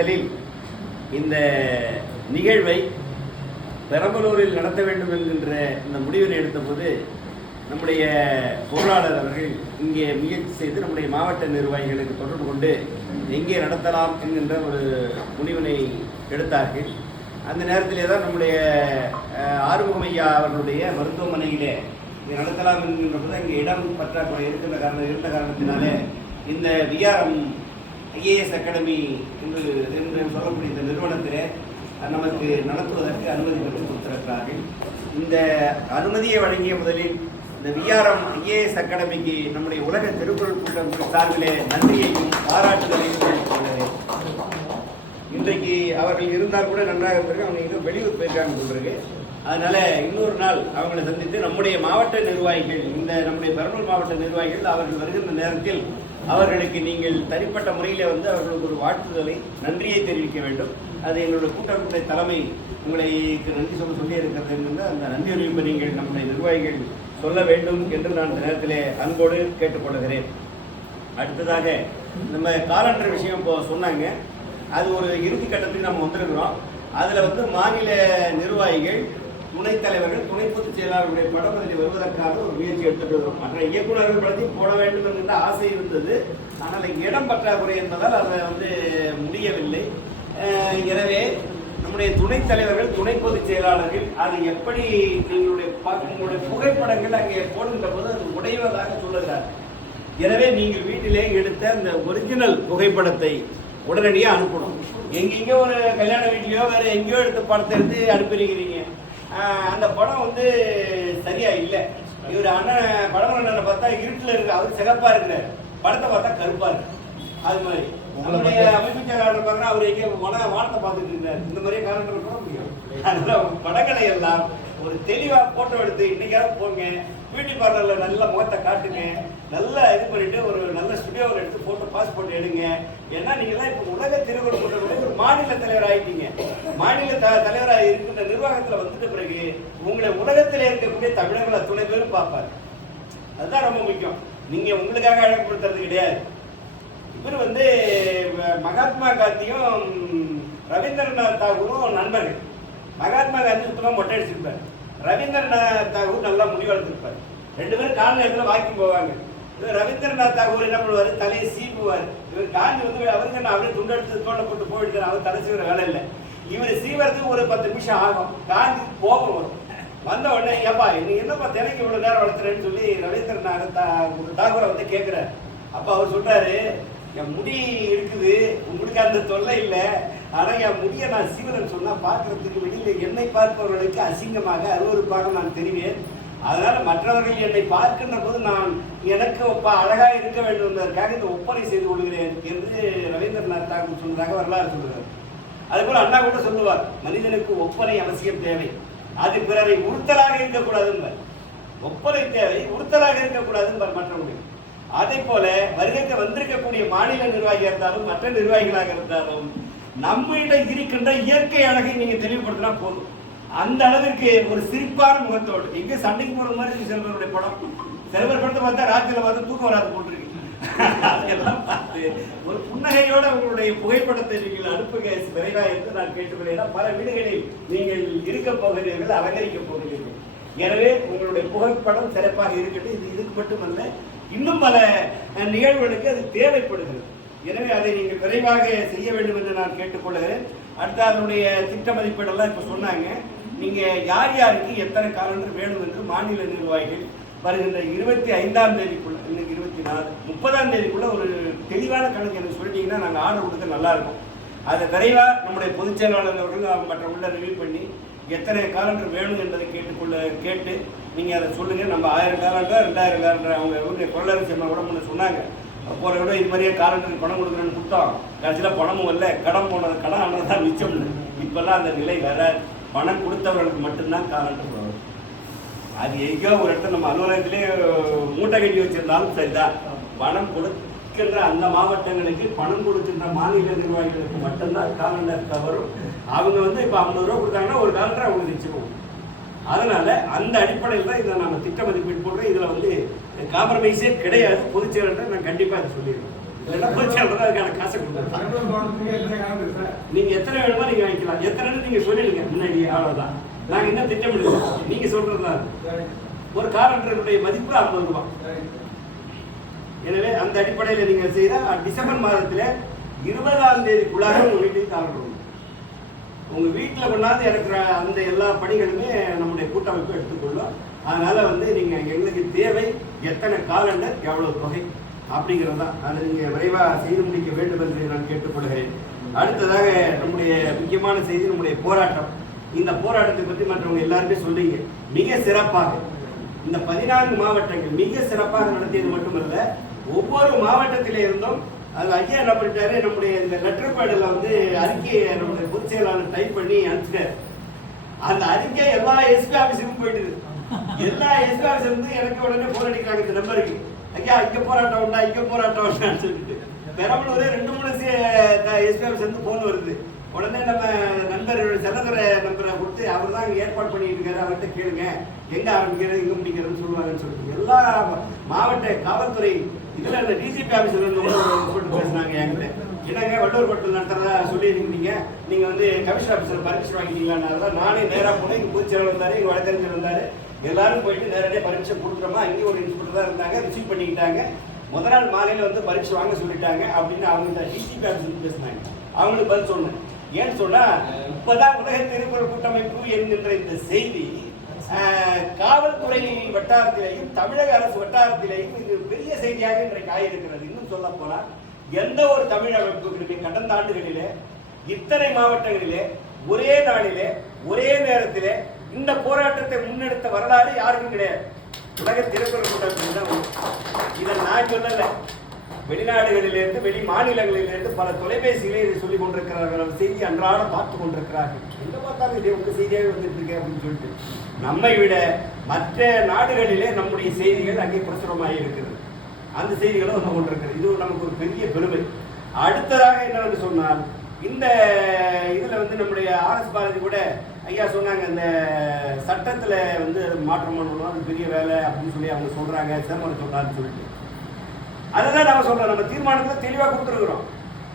முதலில் இந்த நிகழ்வை பெரம்பலூரில் நடத்த வேண்டும் என்கின்ற இந்த முடிவினை எடுத்தபோது நம்முடைய பொருளாளர் அவர்கள் இங்கே முயற்சி செய்து நம்முடைய மாவட்ட நிர்வாகிகளுக்கு தொடர்பு கொண்டு எங்கே நடத்தலாம் என்கின்ற ஒரு முடிவினை எடுத்தார்கள். அந்த நேரத்திலே தான் நம்முடைய ஆறுமுகம் ஐயா அவர்களுடைய மருத்துவமனையிலே இங்கே நடத்தலாம் என்கின்ற போது அங்கே இடம் பற்றாக்குறை இருந்த காரணத்தினாலே இந்த விஆர்எம் ஐஏஎஸ் அகாடமி என்று சொல்லக்கூடிய இந்த நிறுவனத்திலே நமக்கு நடத்துவதற்கு அனுமதி பெற்று கொடுத்திருக்கிறார்கள். இந்த அனுமதியை வழங்கிய முதலில் இந்த விஆர்எம் ஐஏஎஸ் அகாடமிக்கு நம்முடைய உலக திருக்குறள் கூட்டம் சார்பிலே நன்றியையும் பாராட்டுதலையும் தெரிவித்துள்ளேன். இன்றைக்கு அவர்கள் இருந்தால் கூட நன்றாக இருந்திருக்கு. அவங்க இன்னும் வெளியூர் போயிருக்காங்க சொல்றது. அதனால இன்னொரு நாள் அவங்களை சந்தித்து நம்முடைய மாவட்ட நிர்வாகிகள், இந்த நம்முடைய பெரம்பலூர் மாவட்ட நிர்வாகிகள் அவர்கள் வருகின்ற நேரத்தில் அவர்களுக்கு நீங்கள் தனிப்பட்ட முறையில் வந்து அவர்களுக்கு ஒரு வாழ்த்துதலை நன்றியை தெரிவிக்க வேண்டும். அது எங்களுடைய கூட்டமைப்புடைய தலைமை உங்களுக்கு நன்றி சொல்லி இருக்கிறது என்கின்ற அந்த நன்றி அறிவிப்பை நீங்கள் நம்முடைய நிர்வாகிகள் சொல்ல வேண்டும் என்று நான் இந்த நேரத்தில் அன்போடு கேட்டுக்கொள்கிறேன். அடுத்ததாக நம்ம காலண்டர் விஷயம் இப்போ சொன்னாங்க. அது ஒரு இறுதி கட்டத்துக்கு நம்ம வந்திருக்கிறோம். அதில் வந்து மாநில நிர்வாகிகள், துணைத் தலைவர்கள், துணை பொதுச் செயலாளருடைய படம் அதில் வருவதற்காக ஒரு முயற்சி எடுத்துட்டு வரும். மற்ற இயக்குநர்கள் படத்தையும் போட வேண்டும் என்கின்ற ஆசை இருந்தது. ஆனால் இடம் பற்றாக்குறை என்பதால் அதை வந்து முடியவில்லை. எனவே நம்முடைய துணைத் தலைவர்கள், துணை பொதுச் செயலாளர்கள் அதை எப்படி உங்களுடைய புகைப்படங்கள் அங்கே போடுகின்ற போது அது உடைவதாக சொல்லுகிறார். எனவே நீங்கள் வீட்டிலே எடுத்த அந்த ஒரிஜினல் புகைப்படத்தை உடனடியாக அனுப்பணும். எங்கெங்கயோ ஒரு கல்யாண வீட்லையோ வேற எங்கேயோ எடுத்த படத்தை எடுத்து அனுப்பிடுகிறீங்க. அந்த படம் வந்து சரியா இல்லை. இவர் அண்ணன் படம் அண்ணனை பார்த்தா இருட்டில் இருக்கு, அவர் சிகப்பா இருக்கிறார், படத்தை பார்த்தா கருப்பா இருக்கு. அது மாதிரி நம்முடைய அமைப்பு செயலாளர் பார்த்தா அவர் எங்கே வானத்தை பார்த்துட்டு இருந்தார். இந்த மாதிரியே காரணங்கள் போட முடியும். அதனால படங்களை எல்லாம் ஒரு தெளிவா போட்டோ எடுத்து இன்னைக்காவது போங்க, பியூட்டி பார்லர்ல நல்ல முகத்தை காட்டுங்க, நல்லா இது பண்ணிட்டு ஒரு நல்ல ஸ்டுடியோவில் எடுத்து போட்டோ பாஸ்போர்ட் எடுங்க. ஏன்னா நீங்களாம் இப்போ உலக திருக்குறள் கூட்டத்துடைய ஒரு மாநில தலைவர் ஆகிட்டீங்க. மாநில தலைவராக இருக்கின்ற நிர்வாகத்தில் வந்துட்ட பிறகு உங்களை உலகத்தில் இருக்கக்கூடிய தமிழர்கள் அத்துணை பேரும் பார்ப்பார். அதுதான் ரொம்ப முக்கியம். நீங்க உங்களுக்காக அழகுபடுத்துறது கிடையாது. இவர் வந்து மகாத்மா காந்தியும் ரவீந்திரநாத் தாகூரும் நண்பர்கள். மகாத்மா காந்தி சுத்தமாக மொட்டை அடிச்சிருப்பார், ரவீந்திரநாத் தாகூர் நல்லா முடிவெடுத்திருப்பார். ரெண்டு பேரும் கால நேரத்தில் வாக்கிங் போவாங்க. இவர் ரவீந்திரநாத் தாகூர் என்ன பண்ணுவார், தலையை சீப்புவார். இவர் காந்தி வந்து அவருக்கு என்ன அப்படியே துண்டு எடுத்து தோண்ட போட்டு போயிட்டு அவர் தலை செய்கிற வேலை இல்லை. இவர் சீவரத்துக்கு ஒரு 10 நிமிஷம் ஆகும். காந்தி கோபம் வரும். வந்த உடனே ஏப்பா நீ என்னப்பா தினைக்கு இவ்வளோ நேரம் வளர்த்துறேன்னு சொல்லி ரவீந்திரநாத் தாகூரை வந்து கேட்குறாரு. அப்போ அவர் சொல்றாரு, என் முடி இருக்குது, உங்களுக்கு அந்த தொல்லை இல்லை, ஆனால் என் முடியை நான் சீவரன் சொன்னால் பார்க்கறதுக்கு வெளியில் என்னை பார்ப்பவர்களுக்கு அசிங்கமாக அருவருப்பாக நான் தெரிவேன். அதனால மற்றவர்கள் என்னை பார்க்கின்ற போது நான் எனக்கு அழகாக இருக்க வேண்டும் என்பதற்காக இந்த ஒப்பனை செய்து கொள்கிறேன் என்று ரவீந்திரநாத் தாகூர் சொன்னதாக வரலாறு சொல்கிறார். அதுபோல் அண்ணா கூட சொல்லுவார், மனிதனுக்கு ஒப்பனை அவசியம் தேவை, அது பிறரை உறுத்தலாக இருக்கக்கூடாதுன்னு. ஒப்பனை தேவை, உறுத்தலாக இருக்கக்கூடாதுன்னு மற்றவர்கள். அதே போல வருகைக்கு வந்திருக்கக்கூடிய மாநில நிர்வாகியாக இருந்தாலும் மற்ற நிர்வாகிகளாக இருந்தாலும் நம்மிடம் இருக்கின்ற இயற்கை அழகை நீங்க தெளிவுபடுத்தினா போதும். அந்த அளவிற்கு ஒரு சிரிப்பான முகத்தோடு, எங்க சண்டைக்கு போற மாதிரி செல்வருடைய படம், செல்வர் படத்தை பார்த்தா ராத்திரில பார்த்து தூக்கம் வராது போட்டிருக்கு. அதெல்லாம் பார்த்து ஒரு புன்னகையோட உங்களுடைய புகைப்படத்தை நீங்கள் அனுப்புக விரைவா என்று நான் கேட்டுக்கொள்கிறேன். பல வீடுகளில் நீங்கள் இருக்க போகிறீர்கள், அலங்கரிக்க போகிறீர்கள். எனவே உங்களுடைய புகைப்படம் சிறப்பாக இருக்கட்டும். இது இதுக்கு மட்டுமல்ல, இன்னும் பல நிகழ்வுகளுக்கு அது தேவைப்படுகிறது. எனவே அதை நீங்கள் விரைவாக செய்ய வேண்டும் என்று நான் கேட்டுக்கொள்கிறேன். அடுத்த அதனுடைய திட்ட மதிப்பீடெல்லாம் இப்போ சொன்னாங்க. நீங்கள் யார் யாருக்கு எத்தனை காலண்டர் வேணும் என்று மாநில நிர்வாகிகள் வருகின்ற 25ஆம் தேதிக்குள்ள, இன்னைக்கு 24, 30ஆம் தேதிக்குள்ள ஒரு தெளிவான கணக்கு எனக்கு சொல்லிட்டீங்கன்னா நாங்கள் ஆர்டர் கொடுக்க நல்லா இருக்கும். அதை விரைவாக நம்முடைய பொதுச் செயலாளர் அவர்கள் மற்றவங்கள ரிவ்யூ பண்ணி எத்தனை காலண்டர் வேணும் என்பதை கேட்டு நீங்கள் அதை சொல்லுங்கள். நம்ம 1000 காலண்டர் 2000 காலண்டர் அவங்க கொள்ளரசி அம்மா கூட முன்ன சொன்னாங்க. போகிற விட இது மாதிரியே காலண்டருக்கு பணம் கொடுக்குறேன்னு கொடுத்தோம். கடைசியில் பணமும் இல்லை, கடன் போனது, கடன் ஆனது தான் மிச்சம்னு. இப்போல்லாம் அந்த நிலை வேற. பணம் கொடுத்தவர்களுக்கு மட்டும்தான் காலண்டர் வரும். அது எங்கேயோ ஒரு இடத்துல நம்ம அலுவலகத்திலே மூட்டை கட்டி வச்சிருந்தாலும் சரிதான். பணம் கொடுக்கின்ற அந்த மாவட்டங்களுக்கு, பணம் கொடுக்கின்ற மாநில நிர்வாகிகளுக்கு மட்டும்தான் காலண்டர் வரும். அவங்க வந்து இப்போ 50 ரூபா கொடுத்தாங்கன்னா ஒரு காலண்டர் அவங்க நிச்சயம். அதனால அந்த அடிப்படையில் தான் இதை நம்ம திட்ட மதிப்பீடு போடுறோம். இதில் வந்து காம்ப்ரமைஸே கிடையாது. பொதுச் செயலாளர் நான் கண்டிப்பாக அதை சொல்லிடுவேன். பொதுச்செயலாளர் அதுக்கான காசை கொடுத்துருக்காங்க. நீங்க எத்தனை வேணுமோ நீங்க வாங்கிக்கலாம், எத்தனை நீங்க சொல்லிடுங்க முன்னாடி, அவ்வளவுதான். நாங்க என்ன திட்டமிடுங்க, நீங்க சொல்றதுதான். ஒரு காலண்டருடைய மதிப்பு 50 ரூபாய். எனவே அந்த அடிப்படையில் நீங்க செய்த டிசம்பர் மாதத்துல 20ஆம் தேதிக்குள்ளாக உங்க வீட்டுக்கு காலண்டர் உங்க வீட்டில் கொண்டாந்து இருக்கிற அந்த எல்லா பணிகளுமே நம்முடைய கூட்டமைப்பு எடுத்துக்கொள்ளும். அதனால வந்து நீங்க எங்களுக்கு தேவை எத்தனை காலண்டர், எவ்வளவு தொகை அப்படிங்கிறது தான். அதை நீங்க விரைவாக செய்து முடிக்க வேண்டும் என்று நான் கேட்டுக்கொள்கிறேன். அடுத்ததாக நம்முடைய முக்கியமான செய்தி நம்முடைய போராட்டம். இந்த போராட்டத்தை பற்றி மற்றவங்க எல்லாருமே சொல்றீங்க. மிக சிறப்பாக இந்த 14 மாவட்டங்கள் மிக சிறப்பாக நடத்தியது மட்டுமல்ல, ஒவ்வொரு மாவட்டத்திலே இருந்தும் அது ஐயா என்ன பண்ணிட்டாரு, நம்முடைய இந்த லெட்டர் பேடில் வந்து அறிக்கையை நம்முடைய பொதுச் செயலாளர் டைப் பண்ணி அனுப்பிச்சிட்டாரு. அந்த அறிக்கை எல்லா எஸ்பி ஆஃபீஸுக்கும் போயிட்டுது. எல்லா எஸ்பி ஆஃபீஸர் வந்து எனக்கு உடனே போன் அடிக்கிறாங்க இந்த நம்பருக்கு, ஐயா இங்கே போராட்டம் உண்டா, இங்கே போராட்டம் உண்டான்னு சொல்லிட்டு. பெரம்பலூரே 2-3 எஸ்பி ஆஃபீஸ் வந்து போன் வருது. உடனே நம்ம நண்பர் செல்லதுற நம்பரை கொடுத்து அவர் தான் இங்கே ஏற்பாடு பண்ணிட்டு இருக்காரு, அவர்கிட்ட கேளுங்க எங்கே ஆரம்பிக்கிறது எங்கே முடிக்கிறதுன்னு சொல்லுவாங்கன்னு சொல்லிட்டு எல்லா மாவட்ட காவல்துறை இதில் இந்த டிஜிபி ஆஃபீஸில் இருந்து சொல்லிட்டு பேசுனாங்க என்கிட்ட. என்னங்க வள்ளூர் கோட்டத்தில் நடத்துறதா சொல்லியிருந்தீங்க, நீங்கள் வந்து கமிஷனர் ஆஃபீஸில் பர்மிஷன் வாங்கிட்டீங்களான்னு. அதெல்லாம் நானே நேராக போனேன். இங்கே பொதுச் செயலாளர் இருந்தார், இங்கே வழக்கறிஞர் இருந்தார், எல்லாரும் போயிட்டு நேரடியாக பர்மிஷன் கொடுத்துறோமா. அங்கேயும் ஒரு இன்ஸ்பெக்டர் தான் இருந்தாங்க, ரிசீவ் பண்ணிக்கிட்டாங்க. முதல் நாள் மாலையில் வந்து பரீட்சை வாங்க சொல்லிட்டாங்க அப்படின்னு அவங்க டிஜிபி ஆஃபீஸில் பேசினாங்க. அவங்களுக்கு பதில் சொன்னேன். ஏன்னு சொன்னா இப்பதான் உலக திருக்குறள் கூட்டமைப்பு என்கின்ற இந்த செய்தி காவல்துறை வட்டாரத்திலேயும் தமிழக அரசு வட்டாரத்திலேயும் இது பெரிய செய்தியாக இன்றைக்கு ஆயிருக்கிறது. இன்னும் சொல்ல போனா எந்த ஒரு தமிழ் அமைப்புகளுமே கடந்த ஆண்டுகளிலே இத்தனை மாவட்டங்களிலே ஒரே நாளிலே ஒரே நேரத்திலே இந்த போராட்டத்தை முன்னெடுத்த வரலாறு யாருக்கும் கிடையாது. உலக திருக்குறள் கூட்டமைப்பு தான். இதை நான் சொல்லல, வெளிநாடுகளிலிருந்து வெளி மாநிலங்களிலிருந்து பல தொலைபேசிகளே இதை சொல்லிக் கொண்டிருக்கிறார்கள். செய்தி அன்றாடம் பார்த்து கொண்டிருக்கிறார்கள். எங்க பார்த்தாலும் இதே உங்க செய்தியாக வந்துட்டு இருக்கு அப்படின்னு சொல்லிட்டு நம்மை விட மற்ற நாடுகளிலே நம்முடைய செய்திகள் அங்கே பிரசுரமாக இருக்கிறது. அந்த செய்திகளும் வந்து கொண்டிருக்கிறது. இது நமக்கு ஒரு பெரிய பெருமை. அடுத்ததாக என்னவென்று சொன்னால், இந்த இதுல வந்து நம்முடைய ஆர்எஸ் பாரதி கூட ஐயா சொன்னாங்க, இந்த சட்டத்துல வந்து மாற்றம் பண்ணணும், அது பெரிய வேலை அப்படின்னு சொல்லி அவங்க சொல்றாங்க, சிரமம் சொல்றாருன்னு சொல்லிட்டு. அதுதான் நம்ம சொல்றோம். நம்ம தீர்மானத்தில் தெளிவாக கொடுத்துருக்கிறோம்.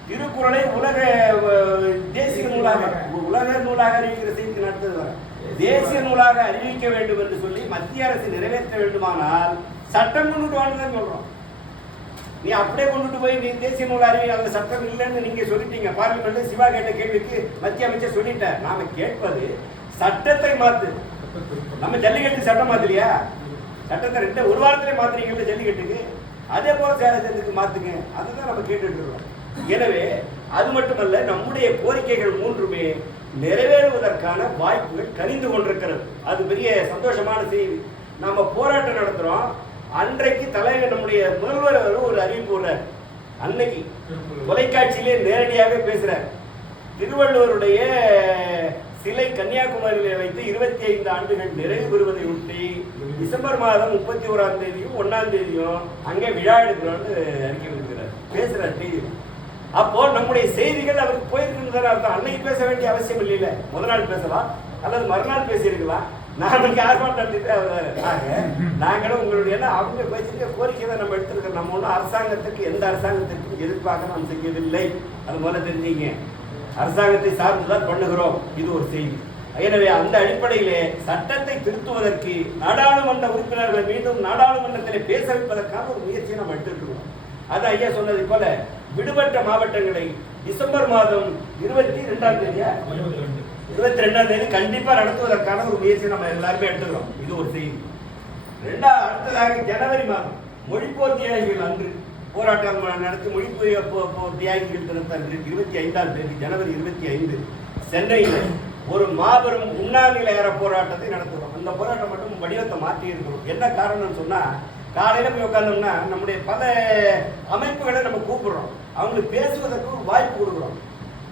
திருக்குறளை உலக தேசிய நூலாக உலக நூலாக அறிவிக்கிற செய்தி நடத்தது வர தேசிய நூலாக அறிவிக்க வேண்டும் என்று சொல்லி மத்திய அரசு நிறைவேற்ற வேண்டுமானால் சட்டம் கொண்டுட்டு வான்னு சொல்றோம். நீ அப்படியே கொண்டுட்டு போய் நீ தேசிய நூல் அறிவி அந்த சட்டம் இல்லைன்னு நீங்க சொல்லிட்டீங்க. பார்லிமெண்ட்ல சிவா கேட்ட கேள்விக்கு மத்திய அமைச்சர் சொல்லிட்டார். நாம கேட்பது சட்டத்தை மாத்து. நம்ம ஜல்லிக்கட்டு சட்டம் மாத்தலையா? சட்டத்தை ஒரு வாரத்திலே மாத்துறீங்க ஜல்லிக்கட்டுக்கு, அதே போல சேலத்துக்கு மாத்துங்க. அதுதான் நம்ம கேட்டுட்டு இருக்கோம். எனவே அது மட்டுமல்ல, நம்முடைய கோரிக்கைகள் 3மே நிறைவேறுவதற்கான வாய்ப்புகள் கனிந்து கொண்டிருக்கிறது. அது பெரிய சந்தோஷமான செய்தி. நம்ம போராட்டம் நடத்துறோம். அன்றைக்கு தலைவர் நம்முடைய முதல்வர் ஒரு அறிவிப்பு விடுறார். அன்னைக்கு தொலைக்காட்சியிலே நேரடியாக பேசுறார். திருவள்ளுவருடைய சிலை கன்னியாகுமரியில் வைத்து 25 ஆண்டுகள் நிறைவு பெறுவதை ஒட்டி டிசம்பர் மாதம் 31ஆம் தேதியும் 1ஆம் தேதியும் அங்கே விழா எடுக்கிறோம்னு அறிக்கை விடுக்கிறார், பேசுறார் செய்தி. அப்போ நம்முடைய செய்திகள் அவருக்கு போயிருக்குன்னு அர்த்தம். அன்னைக்கு பேச வேண்டிய அவசியம் இல்லைல்ல. முதல் நாள் பேசலாம் அல்லது மறுநாள் பேசியிருக்கலாம். நாளைக்கு ஆர்ப்பாட்டம் நடத்திட்டு அவர் நாங்களும் உங்களுடைய அவங்க பேசிட்டு கோரிக்கை தான் நம்ம எடுத்திருக்கிறோம். நம்ம ஒன்றும் அரசாங்கத்துக்கு எந்த அரசாங்கத்திற்கும் எதிர்ப்பாக நாம் செய்யவில்லை. அது போல தெரிஞ்சீங்க, அரசாங்கத்தை சார்ந்துதான் பண்ணுகிறோம். இது ஒரு செய்தி. எனவே அந்த அடிப்படையிலே சட்டத்தை திருத்துவதற்கு நாடாளுமன்ற உறுப்பினர்களை மீண்டும் நாடாளுமன்றத்திலே பேச வைப்பதற்கான ஒரு முயற்சியை நம்ம எடுத்துருக்கிறோம். அது ஐயா சொன்னதை போல விடுபட்ட மாவட்டங்களை டிசம்பர் மாதம் 22ஆம் தேதி கண்டிப்பா நடத்துவதற்கான ஒரு முயற்சியை நம்ம எல்லாருமே எடுத்துக்கிறோம். இது ஒரு செய்தி. அடுத்ததாக ஜனவரி மாதம் மொழிப்போர் தியாகிகள் அன்று போராட்டம் நடத்தி மொழிப்போர் தியாகிகள் தினத்தன்று 25ஆம் தேதி ஜனவரி 25 சென்னையில் ஒரு மாபெரும் உண்ணாநிலையற போராட்டத்தை நடத்துகிறோம். அந்த போராட்டம் மட்டும் வடிவத்தை மாற்றி இருக்கிறோம். என்ன காரணம்னு சொன்னா, காலையில போய் உட்கார்ந்தோம்னா நம்முடைய பல அமைப்புகளை நம்ம கூப்பிடுறோம், அவங்களுக்கு பேசுவதற்கு ஒரு வாய்ப்பு கொடுக்குறோம்.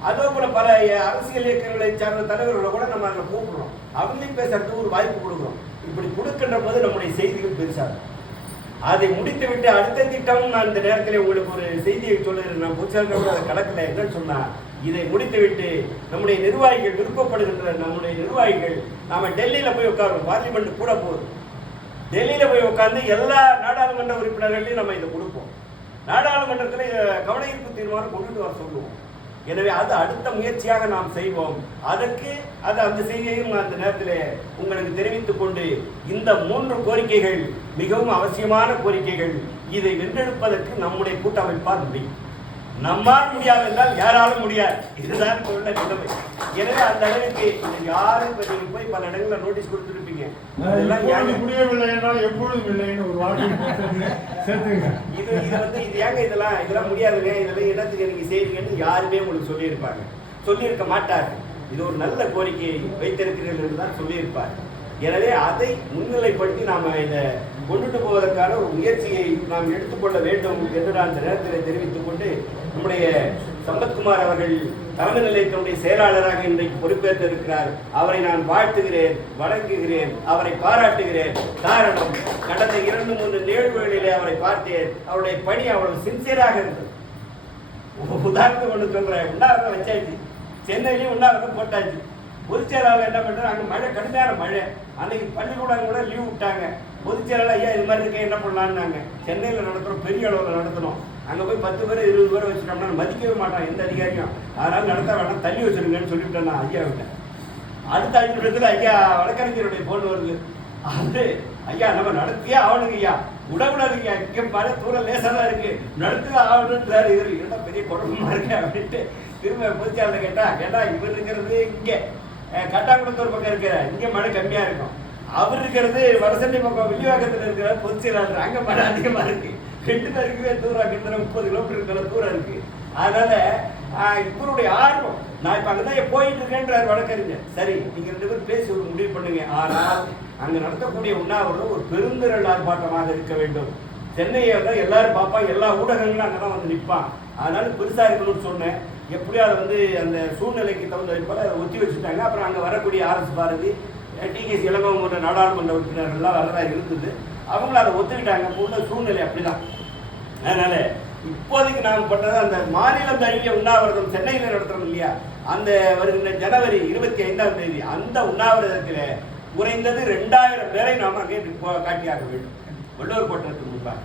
அதே போல பல அரசியல் இயக்கங்களை சார்ந்த தலைவர்களை கூட நம்ம அதில் கூப்பிடுறோம், அவங்களையும் பேசுறதுக்கு ஒரு வாய்ப்பு கொடுக்குறோம். இப்படி கொடுக்கின்ற போது நம்முடைய செய்திகள் பெருசாகும். அதை முடித்து விட்டு அடுத்த திட்டம் நான் இந்த நேரத்தில் உங்களுக்கு ஒரு செய்தியை சொல்லுறேன். நான் புதுசாக அதை கலக்கல. என்னன்னு சொன்னா, இதை முடித்துவிட்டு நம்முடைய நிர்வாகிகள் விருப்பப்படுகின்ற நம்முடைய நிர்வாகிகள் நாம டெல்லியில போய் உட்காருவோம். பார்லிமெண்ட் கூட போகுது. டெல்லியில போய் உட்கார்ந்து எல்லா நாடாளுமன்ற உறுப்பினர்களையும் நம்ம இதை கொடுப்போம். நாடாளுமன்றத்தில் கவன ஈர்ப்பு தீர்மானம் கொண்டுட்டு வர சொல்லுவோம். எனவே அது அடுத்த முயற்சியாக நாம் செய்வோம். அதற்கு அந்த செய்தியையும் அந்த நேரத்தில் உங்களுக்கு தெரிவித்துக் கொண்டு, இந்த 3 கோரிக்கைகள் மிகவும் அவசியமான கோரிக்கைகள். இதை வென்றெடுப்பதற்கு நம்முடைய கூட்டமைப்பால் முடியும். நம்மால் முடியாது என்றால் யாராலும் முடியாது. இதுதான் இப்போ உள்ள நிலைமை. எனவே அந்த அளவுக்கு யாரும் இப்போ நீங்க போய் பல இடங்களில் நோட்டீஸ் கொடுத்துருப்பீங்க. இதெல்லாம் முடியவில்லை என்றால் எப்பொழுதும் இல்லைன்னு ஒரு வார்த்தை இது இதெல்லாம் முடியாதுங்க, இதெல்லாம் இடத்துக்கு நீங்க செய்வீங்கன்னு யாருமே உங்களுக்கு சொல்லியிருக்க மாட்டார்கள். இது ஒரு நல்ல கோரிக்கையை வைத்திருக்கிறீர்கள் என்று தான் சொல்லியிருப்பார். எனவே அதை முன்னிலைப்படுத்தி நாம் இதை கொண்டுட்டு போவதற்கான ஒரு முயற்சியை நாம் எடுத்துக்கொள்ள வேண்டும் என்று நான் இந்த நேரத்தில் தெரிவித்துக் கொண்டு, நம்முடைய சம்பத்குமார் அவர்கள் தலைமை நிலையத்தினுடைய செயலாளராக இன்றைக்கு பொறுப்பேற்று இருக்கிறார். அவரை நான் வாழ்த்துகிறேன், வணங்குகிறேன், அவரை பாராட்டுகிறேன். காரணம், கடந்த 2-3 நிகழ்வுகளிலே அவரை பார்த்தேன். அவருடைய பணி அவ்வளவு சின்சியராக இருந்தது. உதாரணத்துக்கு ஒன்று சொல்றேன், உண்ணாவிரதம் வச்சாச்சு, சென்னையிலையும் உண்ணாவிரதம் போட்டாச்சு. பொதுச்செயலாளர் என்ன பண்றாரு, அங்கே மழை, கடுமையான மழை, அன்னைக்கு பள்ளிக்கூடம் கூட லீவ் விட்டாங்க. பொதுச்செயலாளர் ஐயா இது மாதிரி இருக்க என்ன பண்ணலான்னாங்க. சென்னையில் நடத்துகிறோம், பெரிய அளவில் நடத்தணும், அங்கே போய் 10 பேர் 20 பேர் வச்சுட்டோம்னா மதிக்கவே மாட்டான் எந்த அதிகாரியும், அதனால நடத்த வேணாம், தள்ளி வச்சிருங்கன்னு சொல்லிவிட்டேன் நான் ஐயா விட்டேன். அடுத்த 5 நிமிடத்தில் ஐயா வழக்கறிஞருடைய போன் வருது. அது ஐயா நம்ம நடத்தியே ஆகணுங்க ஐயா, விடக்கூடாதுங்க, இங்கே மழை தூரம் லேசாக தான் இருக்கு, நடத்துதான் ஆகணுன்றாரு. இவர் என்ன பெரிய குழப்பமா இருக்கு அப்படின்ட்டு திரும்ப பொதுச்செயலாளர் கேட்டா இவர் இருக்கிறது இங்கே கட்டாக்குளத்தூர் பக்கம் இருக்கிற, இங்கே மழை கம்மியாக இருக்கும். அவர் இருக்கிறது வடசென்னை பக்கம் வில்லிவாக்கத்தில் இருக்கிற பொதுச்செயலாளர், அங்கே மழை அதிகமாக இருக்கு. 2 பேருக்குமே தூரம், கிட்ட 30 கிலோமீட்டர் தூரம் இருக்கு. அதனால இவருடைய ஆர்வம், நான் இப்ப அங்கதான் போயிட்டு இருக்கேன்றார் வழக்கறிஞர். சரி, நீங்க 2 பேரும் பேசி ஒரு முடிவு பண்ணுங்க. ஆனால் அங்க நடத்தக்கூடிய உண்ணாவிரதம் ஒரு பெருந்திரள் ஆர்ப்பாட்டமாக இருக்க வேண்டும். சென்னையை தான் எல்லாரும் பார்ப்பாங்க, எல்லா ஊடகங்களும் அங்கதான் வந்து நிற்பான். அதனால பெருசா இருக்கணும்னு சொன்னேன். எப்படியும் அதை அந்த சூழ்நிலைக்கு தகுந்த போல அதை ஒத்தி வச்சுட்டாங்க. அப்புறம் அங்கே வரக்கூடிய ஆர்எஸ் பாரதி, டிகேசி இளங்கோவன் போன்ற நாடாளுமன்ற உறுப்பினர்கள்லாம் வரதா இருந்தது. அவங்களும் அதை ஒத்துக்கிட்டாங்க. உள்ள சூழ்நிலை அப்படிதான். அதனால இப்போதைக்கு நாம் பண்ணது அந்த மாநிலம் தழுவிய உண்ணாவிரதம் சென்னையில் நடத்துறோம் இல்லையா, அந்த வருகின்ற ஜனவரி 25ஆம் தேதி அந்த உண்ணாவிரதத்தில் குறைந்தது 2000 பேரை நாம் அங்கே காட்டியாக வேண்டும் வள்ளுவர் கோட்டத்துக்கு முன்பாக.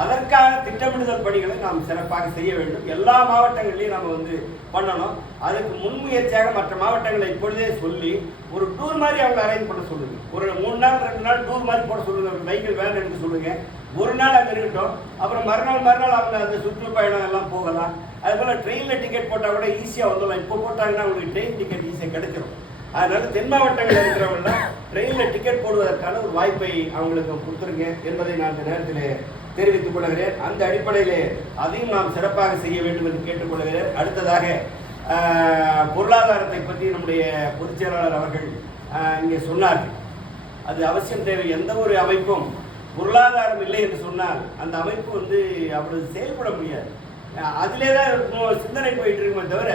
அதற்கான திட்டமிடுதல் பணிகளை நாம் சிறப்பாக செய்ய வேண்டும். எல்லா மாவட்டங்கள்லையும் நம்ம பண்ணணும். அதுக்கு முன்முயற்சியாக மற்ற மாவட்டங்களை இப்பொழுதே சொல்லி ஒரு டூர் மாதிரி அவங்க அரேஞ்ச் பண்ண சொல்லுங்க. ஒரு 3 நாள் 2 நாள் டூர் மாதிரி போட சொல்லுங்க. வெஹிக்கிள் வேன் எடுக்க சொல்லுங்க. ஒரு நாள் அங்கே இருக்கட்டும், அப்புறம் மறுநாள் அவங்க அந்த சுற்றுப்பயணம் எல்லாம் போகலாம். அதுபோல் ட்ரெயினில் டிக்கெட் போட்டால் கூட ஈஸியாக வந்துடலாம். இப்போ போட்டாங்கன்னா உங்களுக்கு ட்ரெயின் டிக்கெட் ஈஸியாக கிடைச்சிடும். அதனால தென் மாவட்டங்களில் இருக்கிறவங்க ட்ரெயினில் டிக்கெட் போடுவதற்கான ஒரு வாய்ப்பை அவங்களுக்கு கொடுத்துருங்க என்பதை நான் இந்த நேரத்தில் தெரிவித்துக் கொள்கிறேன். அந்த அடிப்படையில் அதையும் நாம் சிறப்பாக செய்ய வேண்டும் என்று கேட்டுக்கொள்கிறேன். அடுத்ததாக பொருளாதாரத்தை பற்றி நம்முடைய பொதுச் செயலாளர் அவர்கள் இங்கே சொன்னார்கள். அது அவசியம் தேவை. எந்த ஒரு அமைப்பும் பொருளாதாரம் இல்லை என்று சொன்னால் அந்த அமைப்பு அவ்வளவு செயல்பட முடியாது. அதிலே தான் சிந்தனை போயிட்டு இருக்குமே தவிர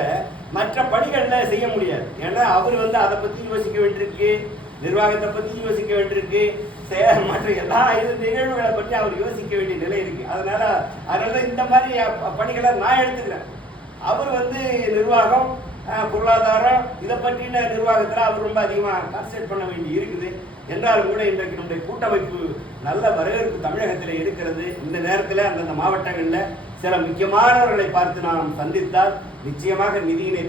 மற்ற பணிகளில் செய்ய முடியாது. ஏன்னா அவர் அதை பற்றி யோசிக்க வேண்டியிருக்கு, நிர்வாகத்தை பற்றி யோசிக்க வேண்டியிருக்கு, மற்ற எல்லா நிகழ்வுகளை பற்றி அவர் யோசிக்க வேண்டிய நிலை இருக்கு. அதனால இந்த மாதிரி பணிகளை நான் எடுத்துக்கிறேன். அவர் நிர்வாகம், பொருளாதாரம் இதை பற்றின நிர்வாகத்தில் அவர் ரொம்ப அதிகமாக கான்சன்ட்ரேட் பண்ண வேண்டி இருக்குது. என்றாலும் கூட இன்றைக்கு நம்முடைய கூட்டமைப்பு நல்ல வரவேற்பு தமிழகத்தில் இருக்கிறது. இந்த நேரத்தில் அந்தந்த மாவட்டங்களில் சில முக்கியமானவர்களை பார்த்து நாம் சந்தித்தால் நிச்சயமாக நிதியினை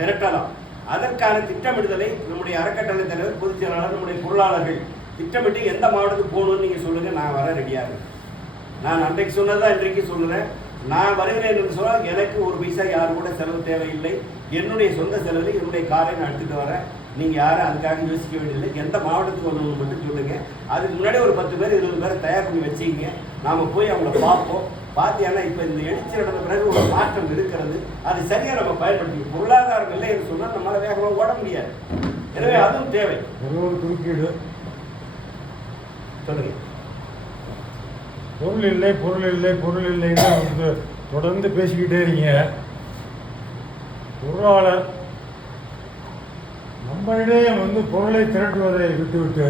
திரட்டலாம். அதற்கான திட்டமிடுதலை நம்முடைய அறக்கட்டளை தலைவர், பொதுச் செயலாளர், நம்முடைய பொருளாளர்கள் திட்டமிட்டு எந்த மாவட்டத்துக்கு போகணும்னு நீங்கள் சொல்லுங்கள், நான் வர ரெடியாக இருக்கேன். நான் அன்றைக்கு சொன்னதான் இன்றைக்கு சொல்லுறேன். நான் வருகிறேன் என்று சொன்னால் எனக்கு ஒரு பைசா யாரும் கூட செலவு தேவையில்லை. என்னுடைய சொந்த செலவில் என்னுடைய காரை நான் எடுத்துகிட்டு வரேன். நீங்கள் யாரும் அதுக்காக யோசிக்க வேண்டியதில்லை. எந்த மாவட்டத்துக்கு வரணும்னு மட்டும் சொல்லுங்கள். அதுக்கு முன்னாடி ஒரு 10 பேர் 20 பேரை தயார் பண்ணி வச்சுக்கிங்க. நாம் போய் அவங்கள பார்ப்போம். பார்த்தீங்கன்னா இப்போ இந்த எழுச்சி நடந்த பிறகு ஒரு மாற்றம் இருக்கிறது. அது சரியாக நம்ம பயன்படுத்திக்கணும். பொருளாதாரம் இல்லை என்று சொன்னால் நம்மளால் வேகமாக ஓட முடியாது. எனவே அதுவும் தேவை. குறுக்கீடு சொல்லுங்க. பொருள் இல்லை பொருள் இல்லை பொருள் இல்லைன்னு தொடர்ந்து பேசிக்கிட்டே இருக்கீங்க. பொருளாளர் நம்மளிடையே பொருளை திரட்டுவதை விட்டுவிட்டு